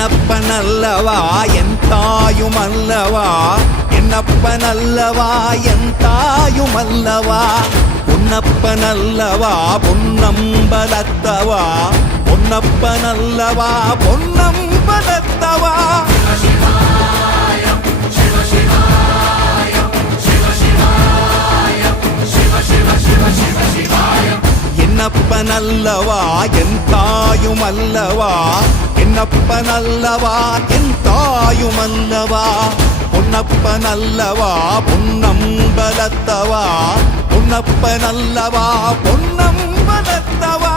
என்னப்பனல்லவா என் தாயுமல்லவா, என்னப்பனல்லவா என் தாயுமல்லவா, பொன்னப்பனல்லவா பொன்னம்பலத்தவா, பொன்னப்பனல்லவா பொன்னம்பலத்தவா. என்னப்பனல்லவா என் தாயுமல்லவா, என்னப்பனல்லவா என் தாயுமல்லவா, பொன்னப்பனல்லவா பொன்னம்பலத்தவா, பொன்னப்பனல்லவா பொன்னம்பலத்தவா.